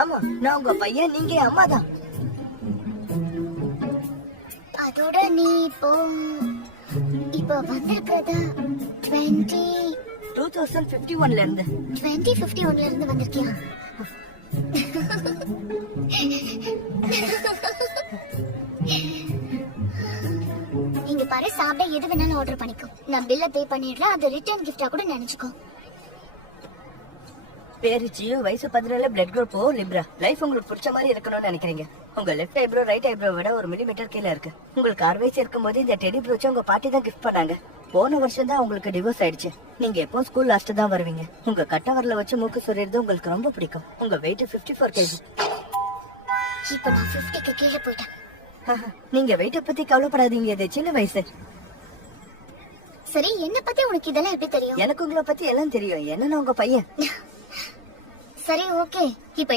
ஆமா, நான் உங்க பையன், நீங்க அம்மா தான். அதோட நீ இப்போ வந்திருக்கிறத 2051ல இருந்து. 2051ல இருந்து வந்திருக்கியா? இங்க பாரு, சாப்பிட எது வேணாலும் ஆர்டர் பண்ணிக்கோ. நான் பில்ல பே பண்ணிடுறேன். அது ரிட்டர்ன் கிஃப்டா கூட நினைச்சுக்கோ. பேரு ஜியோ, வயசு 17, blood group O Libre. Life உங்களுக்கு பிடிச்ச மாதிரி இருக்கணும்னு நினைக்கிறீங்க. உங்க லெஃப்ட் ஐப்ரோ ரைட் ஐப்ரோ விட 1 மில்லிமீட்டர் கீழே இருக்கு. உங்களுக்கு 6 வயசு இருக்கும்போது இந்த டெடி ப்ரோச்சை உங்க பாட்டி தான் கிஃப்ட் பண்ணாங்க. போன வருஷம் தான் உங்களுக்கு டிவோர்ஸ் ஆயிடுச்சு. நீங்க எப்போ ஸ்கூல் லாஸ்ட் தான் வருவீங்க. உங்க கட்ட வரல வச்சு மூக்கு சொறியறது உங்களுக்கு ரொம்ப பிடிக்கும். உங்க வெயிட் 54 kg. இப்போ நான் 50க்கு கீழே போயிட்டேன். நீங்க வெயிட்ட பத்தி கவலைப்படாதீங்க, இது சின்ன வயசு. சரி, என்ன பத்தி உனக்கு இதெல்லாம் எப்படி தெரியும்? எனக்கு உங்களை பத்தி எல்லாம் தெரியும். என்ன, நான் உங்க பையன். சரி, ஓகே. இப்போ